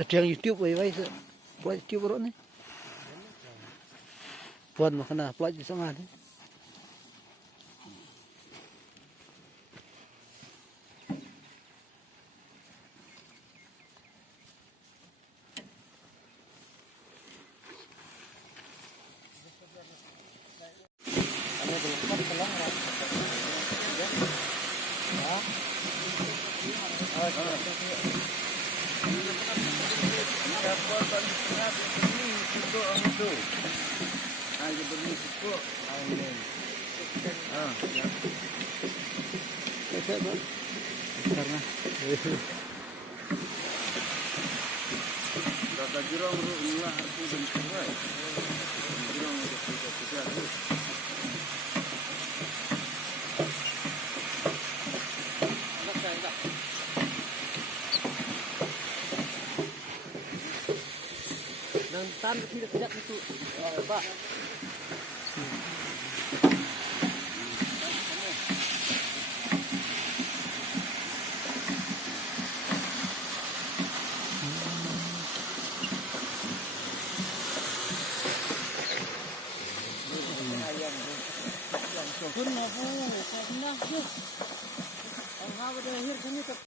Tadang YouTube ay buat YouTube ron ni. Buat makana pelaj di sana ni. Karena Data jirong rumah harus bentuknya. Jirong tidak. Dan tan tidak itu, Pak. Kun na po, sabi na. Ang hawak na hir kami